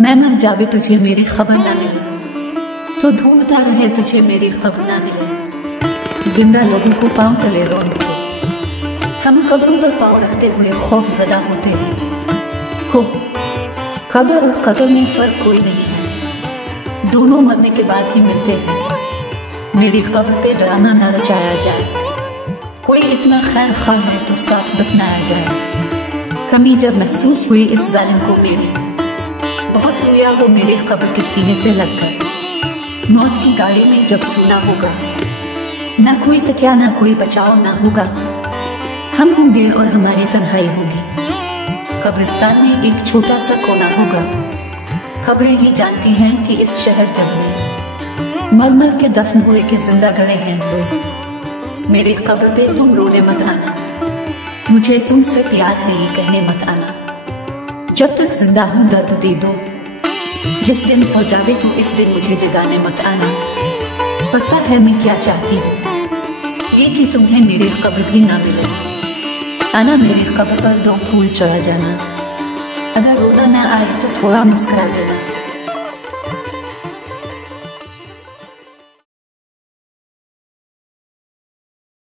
मैं मर जावे तुझे मेरी खबर ना मिले, तो ढूंढता रहे तुझे मेरी खबर ना मिले। जिंदा लोगों को पांव तले रोंदते, हम कब्रों पर पांव रखते हुए खौफ ज़दा होते हैं। खबर और कत्ल में फर्क कोई नहीं है, दोनों मरने के बाद ही मिलते हैं। मेरी खबर पे डराना न रचाया जाए, कोई इतना खैर खा है तो साफ दफनाया जाए। कमी जब महसूस हुई इस जालिम को मेरी, बहुत रोया वो मेरी खबर के सीने से लगकर। मौत की गाड़ी में जब सोना होगा, ना कोई तकिया ना कोई बचाव ना होगा, हम होंगे और हमारी तन्हाई होगी। कब्रिस्तान में एक छोटा सा कोना होगा, खबरें ही जानती हैं कि इस शहर जग में मर मर के दफन हुए के जिंदा गए हैं लोग। मेरी खबर पे तुम रोने मत आना, मुझे तुमसे प्यार नहीं कहने मत आना। जब तक जिंदा हूँ दर्द दे दो, जिस दिन सो जावे तो इस दिन मुझे जगाने मत आना। पता है मैं क्या चाहती हूँ, ये कि तुम्हें मेरी खबर भी ना मिले। आना मेरी खबर पर दो फूल चढ़ा जाना, अगर रोना ना आए तो थोड़ा मुस्कुरा देना।